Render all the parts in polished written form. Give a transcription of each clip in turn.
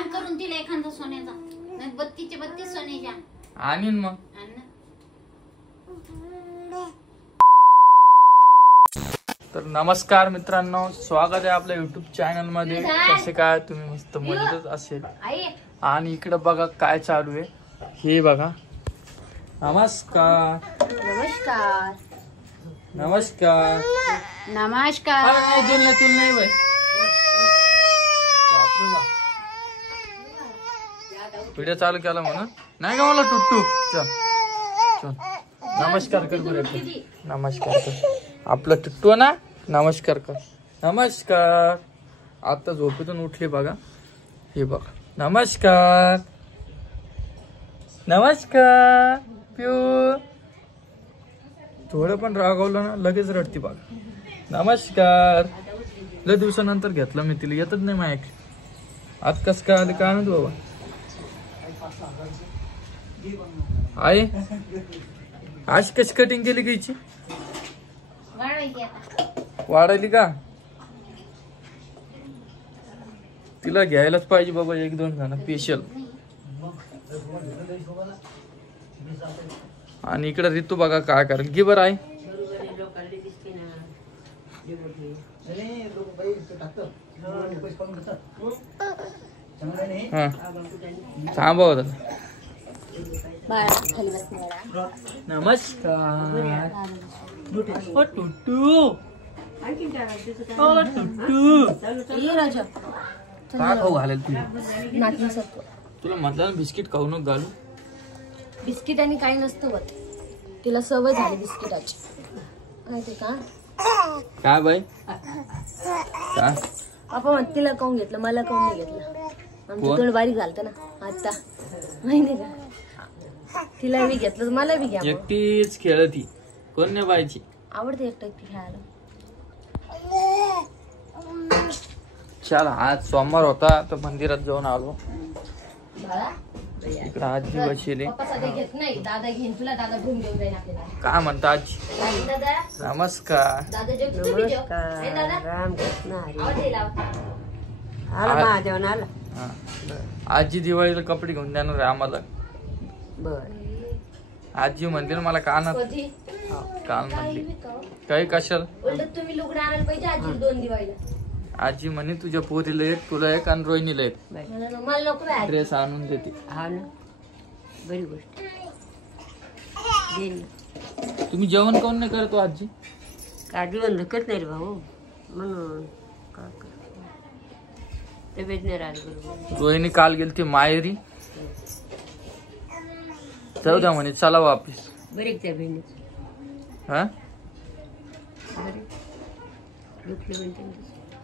आण करून तिला एखादा सोन्याचा, नाही 32 सोन्याच्या आणीन मग. तर नमस्कार मित्रांनो, स्वागत आहे आपल्या युट्यूब चॅनल मध्ये. कसे काय तुम्ही? मस्त मजेतच असेल. आणि इकडे बघा काय चालू आहे, हे बघा. नमस्कार नमस्कार नमस्कार नमस्कार. तुला नाही बाई, व्हिडिओ चालू केला म्हणून नाही का मला टुट्टू. चल चल नमस्कार कर बरं. नमस्कार कर, आपला टुट्टू ना. नमस्कार कर. नमस्कार. आता झोपेतून उठली बघा, हे बघा. नमस्कार नमस्कार. प्यू थोडं पण रागवलं ना लगेच रडती बघा. नमस्कार. लय दिवसानंतर घेतलं मी तिला, येतच नाही माहिती. आज कस काय आले काय म्हणतो बाबा. आई आज कशी कटिंग केली घ्यायची, वाढायली का? तिला घ्यायलाच पाहिजे बाबा 1-2 जण स्पेशल. आणि इकडे ऋतू बघा काय कर घे बरं आहे. हा थांबा होता. नमस्कार टुट्टू. काय खाऊ घालेल तुला म्हटलं ना बिस्किट खाऊ नको घालू. बिस्किट आणि काही नसतं बघ, तिला सवय झाली बिस्किटाची माहिती का. काय बाई काय आपण तिला काऊन घेतलं, मला काऊन नाही घेतलं. आमचं तोंड बारीक झालतं ना आता, माहिती का. तिला बी घेतलं मला बी घ्या. एकटीच खेळती, कोण नाही बायची. आवडते एकटी खेळायला. चल आज सोमवार होता तर मंदिरात जाऊन आलो. इकडे आजी बसली. काय म्हणता आजी? नमस्कार. आजी दिवाळीला कपडे घेऊन देणार आहे आम्हाला. आजी म्हणते ना मला कानात काल म्हणली काही कशाला. तुम्ही लुगडं आणायला पाहिजे आजी 2 दिवाळीला. आजी म्हणे तुझ्या पोरीला एक, तुला एक आणि रोहिणीला एक मला नको ड्रेस आणून देते. हा ना, बरी गोष्ट. तुम्ही जेवण काऊन नाही करतो आजी? काळजी बंद करत नाही रे भाऊ, म्हणून तब्येत नाही राहिली. रोहिणी काल गेली ती माहेरी, जाऊ द्या म्हणे चला वापिस. बरे त्या बहिणी हा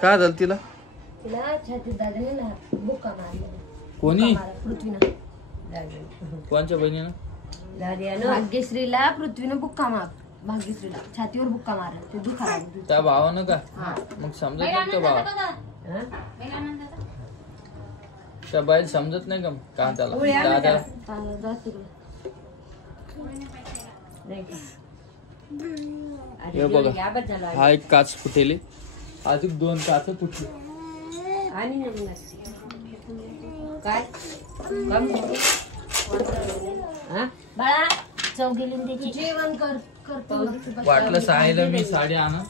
काय झालं तिला? तिला छातीत दादाने ना बुक्का मारला. कोणी? पृथ्वीनं. कोणच्या बहिणीनं? भाग्यश्रीला पृथ्वीनं बुक्का मार, भाग्यश्रीला छातीवर बुक्का मारला. ते दुखा त्या भावानं का? मग समजत नाही त्या भावा, त्या बाई समजत नाही का का त्याला दादा. हे बघा हा एक काच फुटेली, अजून 2 काच फुटली. काय बाळा चव गेली जेवण कर. वाटलं सायला मी साडी आणा.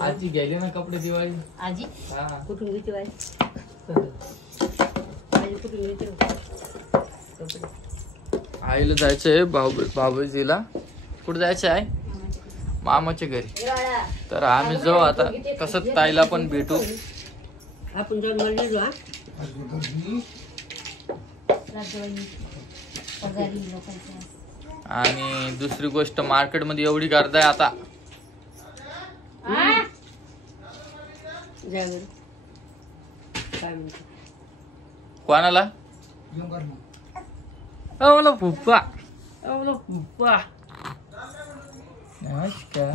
आजी गेली ना कपडे दिवाळी. आजी हा कुठून घेते बाई? कुठून घेते? आईला जायचंय बाबूजीला. कुठे जायचं आहे? मामाच्या घरी. तर आम्ही जाऊ आता. कसं ताईला पण भेटू. आपण जाऊन म्हणलो. आणि दुसरी गोष्ट मार्केट मध्ये एवढी गर्दी आहे आता. कोणाला? मला फुप्पा. मला फुप्पा. नमस्कार.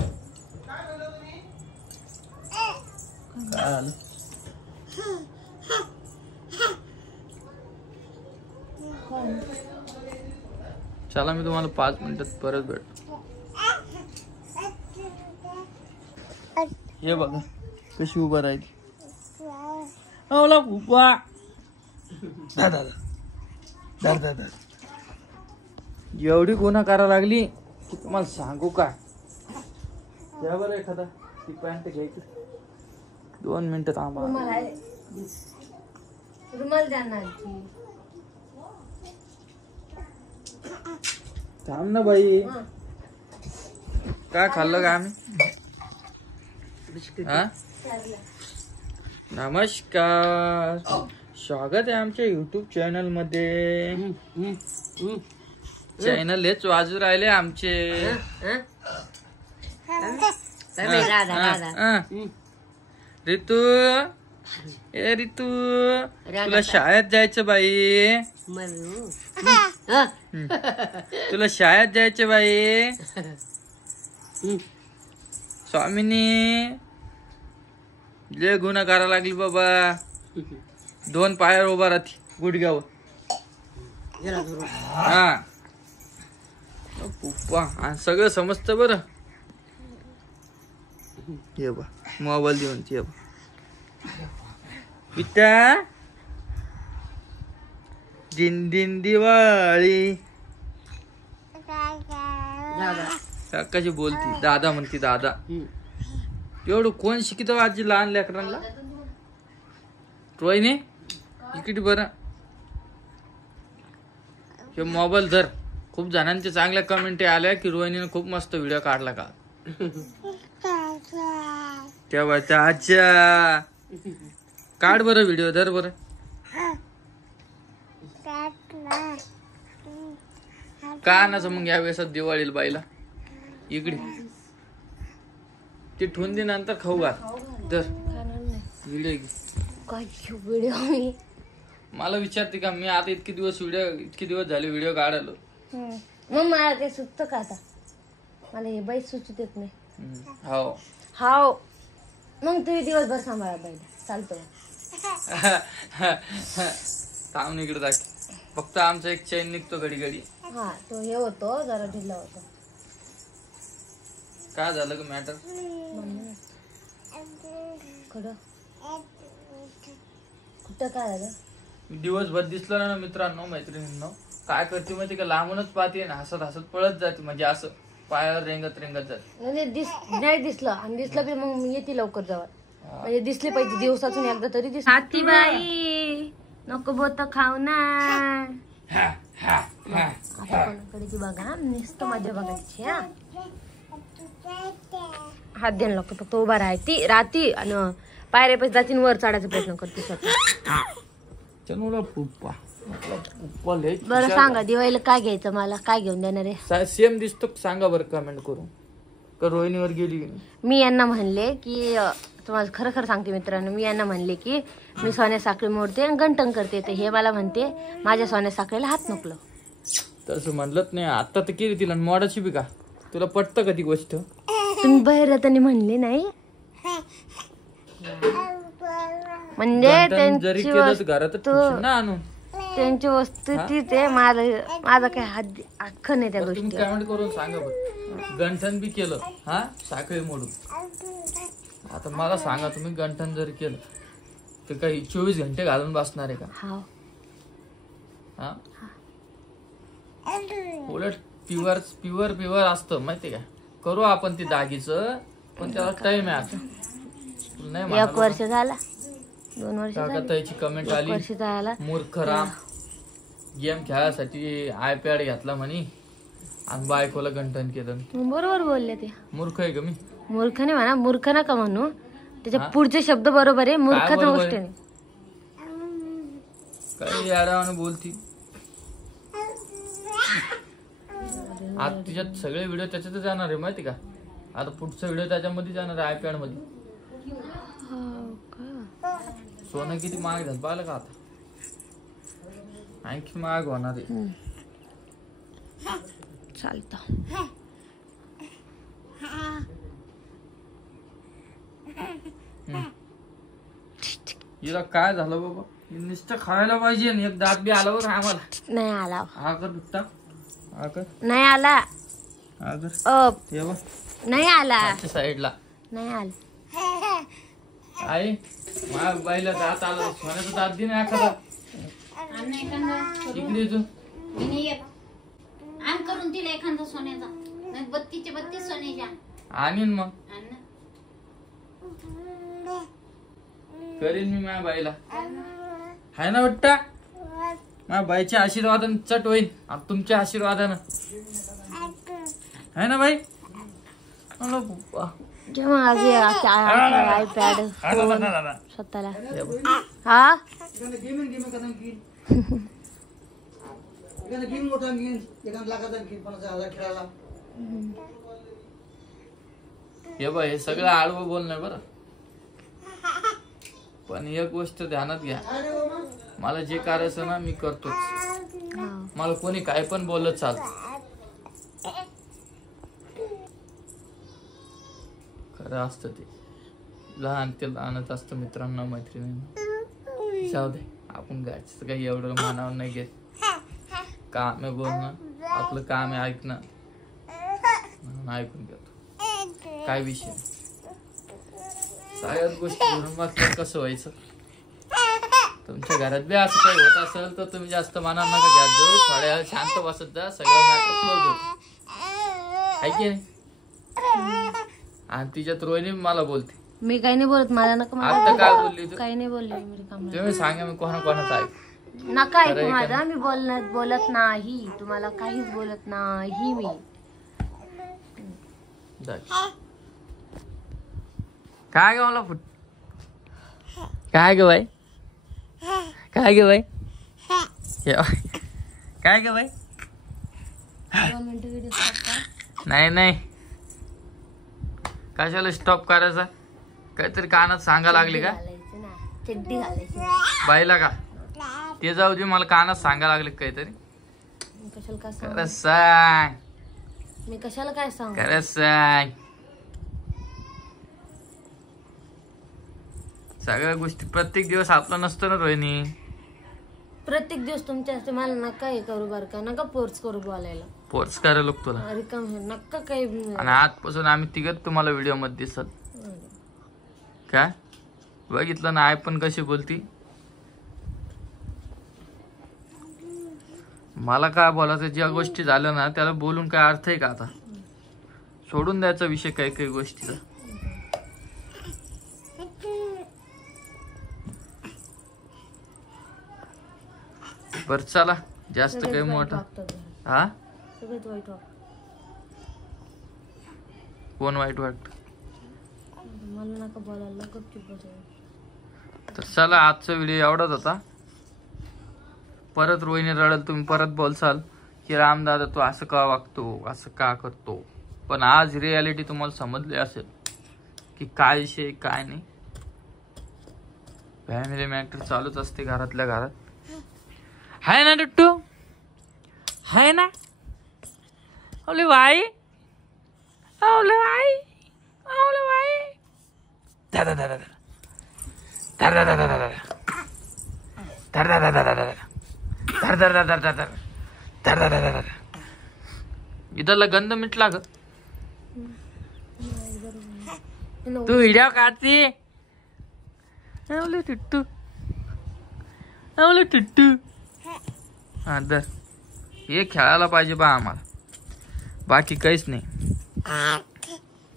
काय चला मी तुम्हाला 5 मिनिटात परत भेटतो. हे बघा कशी उभं राहिली. मला फुप्पा. दादा दादा दादा एवढी गुन्हा करा लागली की तुम्हाला सांगू का. या बरं एखादा ती पॅन्ट घ्यायची 2 मिनिटं थांबा. रुमाल आहे रुमाल द्या ना. थांब ना बाई. काय खाल्लं का आम्ही. हा नमस्कार स्वागत आहे आमच्या युट्यूब चॅनल मध्ये. चॅनल हेच वाजू राहिले आमचे. रितू ए रितू तुला शाळेत जायचं बाई. तुला शाळेत जायचं बाई. स्वामिनी लय गुन्हा करा लागली बाबा. 2 पायावर उभा राहते गुडघ्यावर. हा पप्पा आणि सगळं समजतं बरं. ये बा मोबाईल देऊन ये बा पिता. दिन दिन दिवाळी. कशी बोलती दादा म्हणती दादा. एवढं कोण शिकित आजी लहान लेकरांना. रोहिणी इकडे बरं हे मोबाईल धर. खूप जणांच्या चांगल्या कमेंट आल्या की रोहिणीने खूप मस्त व्हिडिओ काढला का. तेव्हा त्या आजच्या काढ बरं व्हिडिओ धर बरं. का आणायचं मग या वेळेस दिवाळीला बाईला. इकडे ते ठेवून दे नंतर खाऊ घाल. तर व्हिडिओ घे. काय घेऊ व्हिडिओ. मला विचारते का मी आता इतके दिवस झाले व्हिडिओ काढायला. मग मला ते सुचत का आता. मला हे बाई सुचत येत नाही. हो हाव मग तुम्ही दिवसभर सांभाळा बाईला चालतो. थांब इकडे दाख. फक्त आमचा एक चैन निघतो घडी घडी. हा तो हे होतो जरा ढिल्ला होतो. काय झालं का मॅटर. कुठं काय झालं. दिवसभर दिसलं ना मित्रांनो मैत्रिणींनो. काय करते माहिती का लांबूनच पाहते ना हसत हसत पळत जाते. म्हणजे असं पायावर रेंगत जाते. म्हणजे नाही दिसलं आणि दिसलं की मग येते लवकर जवळ. म्हणजे दिसले पाहिजे दिवसातून एकदा तरी दिसली. हाती बाई नको बोत खाऊ ना. आता कोणाकडे बघा नुसतं माझ्या बघायची. हात द्यायला लागतो फक्त उभा राहती आणि पायऱ्या पैसे जाती वर चढायचा प्रयत्न करते स्वतः. बरं सांगा दिवाळीला काय घ्यायचं मला. काय घेऊन देणार आहे. सेम दिसतो सांगा बरं कमेंट करून. का रोहिणीवर गेली. मी यांना म्हणले की तुम्हाला खरं खरं सांगते मित्रांनो. मी यांना म्हणले की मी सोन्या साखळी मोडते आणि गंटन करते. तर हे मला म्हणते माझ्या सोन्या साखळीला हात नको. तसं म्हणलंच नाही. आता तर केली तिला मोडाची बी का. तुला पटतं का ती गोष्ट. तुम्ही बाहेर येताना म्हणले नाही. म्हणजे जरी केलं घरात ना आणून त्यांची वस्तू तीच आहे. माझा काही हात अख्ख नाही त्या गोष्टी. कमेंट करून सांगा बरं. गंठन बी केलं हा साखळी मोडून. आता मला सांगा तुम्ही गंठन जर केलं तर काही 24 घंटे घालून बसणार आहे का. हा उलट प्युअर असतं माहितीये का. करू आपण ती दागीचं पण त्याला टाइम आहे. आता नाही 1 वर्ष झाला 2 वर्ष त्याची कमेंट आली मूर्खराम गेम खेळायसाठी आयपॅड घेतला म्हणे आणि बायकोला गंठन केलं. बरोबर बोलले ते. मूर्ख आहे का मी. मूर्ख नाही म्हणा. मूर्ख नका म्हणू. त्याच्या पुढचे शब्द बरोबर आहे. मूर्खाचं गोष्ट नाही. काही याडावानं बोलती. आज तिच्यात सगळे व्हिडिओ त्याच्यातच जाणार आहे माहिती का. आता पुढचा व्हिडिओ त्याच्यामध्ये जाणार आहे आयपॅड मध्ये. सोनं किती महाग झालं पाहिलं का. आता आणखी महाग होणार आहे. चालत हिला काय झालं बाबा. नुसतं खायला पाहिजे. एक दात बी आला बरं आम्हाला. नाही आला. हा कर दुखता. हा कर. नाही आला. हा कर. नाही आला. साईडला नाही आला. आई माझ्या बाईला दात आला. सोन्याचा दात दे ना एखादा. आण ना एखादा इकडे तू मी नाही येत. आण करून तिला एखादा सोन्याचा. नाही 32चे 32 सोन्याच्या आणीन मग आण ना. करीन मी माझ्या बाईला हाय ना वाटतं. माझ्या बाईच्या आशीर्वादानं चट होईल आणि तुमच्या आशीर्वादानं है ना बाई. अलो बाप्पा. जेव्हा आधी आयपॅड स्वतःला हा हे बघ हे सगळं आडवं बोलणं बरं. पण एक गोष्ट ध्यानात घ्या, मला जे करायचं ना मी करतोच. मला कोणी काय पण बोलत चालत. खरं असतं ते. लहान ते लहानच असतं मित्रांना मैत्रिणींना. जाऊ दे आपण गायचं काही एवढं मानावर नाही घेत. काम आहे बोलणं, आपलं काम आहे ऐकणं म्हणून ऐकून घेतो. काय विषय सगळ्याच गोष्टी धरून बसल्या कसं व्हायचं. तुमच्या घरात बी असं काही होत असेल तर तुम्ही जास्त मानावर नका घ्या. जो थोड्या वेळ शांत बसत जा, सगळं मॅटर क्लोज होत आहे की नाही. आणि तिच्यात रोहिणी मला बोलते. मी काही नाही बोलत. मला नका आता काय बोलली तू? काही नाही बोलले मी काम तुम्ही सांगा मी कोणाकोणाचं ऐक. नका ऐकू माझा. मी बोलत नाही तुम्हाला, काहीच बोलत नाही मी. काय ग मला फुट काय ग बाई काय ग बाई काय ग बाई. 2 मिनिटं व्हिडिओ स्टॉप कर. नाही नाही कशाला स्टॉप करायचा. काहीतरी कानात सांगा लागली का घालायचं ना, चड्डी घालायची. बाईला का ते जाऊ दे. मला कानात सांगा लागले काहीतरी. मी कशाला काय सांगू? खरंच सांग. मी कशाला काय सांगू? खरंच सांग. सगळ्या गोष्टी प्रत्येक दिवस आपला नसतो ना रोहिणी. प्रत्येक दिवस तुमच्या असते. मला नका हे करू बरं का. नका फोर्स करू बोलायला. फोर्स करायला लोक तुला. रिकाम नका काही. आणि आजपासून आम्ही तिघत तुम्हाला व्हिडिओ मध्ये दिसत काय बघितलं ना. आय पण कशी बोलती. मला काय बोलायचं. ज्या गोष्टी झाल्या ना त्याला बोलून काय अर्थ आहे का. आता सोडून द्यायचा विषय काही काही गोष्टीचा. बर चला जास्त काही मोठं हा सगळ्यात वाईट वाटत. कोण वाईट वाटत. मला नका बोलायला. गपचूप बसायला. तर चला आजचा व्हिडिओ एवढाच होता. परत रोहिणी रडल. तुम्ही परत बोलसाल की रामदादा तू असं का वागतो, असं का करतो. पण आज रियालिटी तुम्हाला समजली असेल की काय विषय काय नाही. फॅमिली मॅटर चालूच असते घरातल्या घरात. हाय ना टुट्टू हाय ना. ओले बाई ओले बाई ओले बाई. दादा दादा दादा दादा दादा दादा दादा दादा दादा दादा दादा दादा दादा दादा. इथला गंध मिटला ग. तू व्हिडिओ काढती. ओले टुट्टू ओले टुट्टू. हा दर हे खेळायला पाहिजे बा आम्हाला. बाकी काहीच नाही.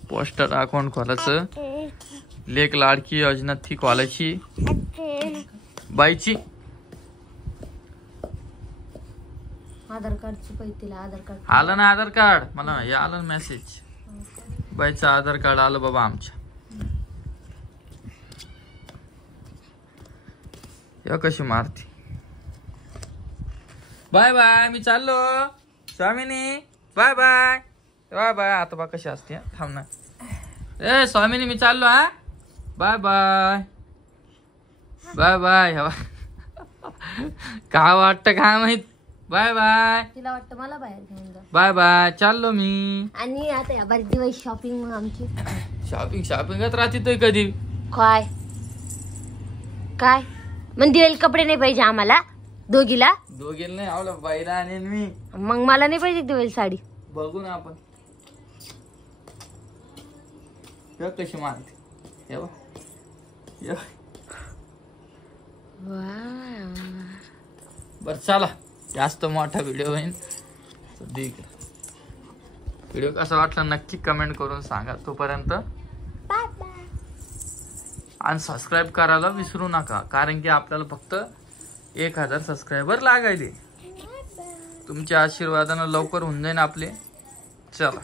पोस्टर अकाउंट खोलायचं. लेक लाडकी योजना ती खोलायची. बाईची आधार कार्डची पैतीला आधार कार्ड आलं ना. आधार कार्ड मला हे आलं मेसेज. बाईचं आधार कार्ड आलं बाबा आमच्या. या कशी मारती. बाय बाय मी चाललो Swamini. Bye bye bye bye. आता बा कशी असते थांब ना. ए स्वामिनी मी चाललो हा. Bye bye bye bye. काय वाटतं काय माहित. Bye bye. तिला वाटतं मला बाहेर घेऊन जा. बाय बाय चाललो मी. आणि आता या बरेच दिवस शॉपिंग मग आमची. शॉपिंगच राहते कधी. काय काय मग दिलेले कपडे नाही पाहिजे आम्हाला दोघीला. दोघीला नाही आवला बाईला आणेन मी. मग मला नाही पाहिजे दिलेली साडी. बघू ना आपण कशी मारते. हे बघ. बरं चला, जास्त मोठा व्हिडिओ होईल. व्हिडिओ कसा वाटला नक्की कमेंट करून सांगा. तोपर्यंत आणि सबस्क्राईब करायला विसरू नका, कारण की आपल्याला फक्त 1000 सबस्क्रायबर लागायले. तुमच्या आशीर्वादानं लवकर होऊन जाईन आपले. चला.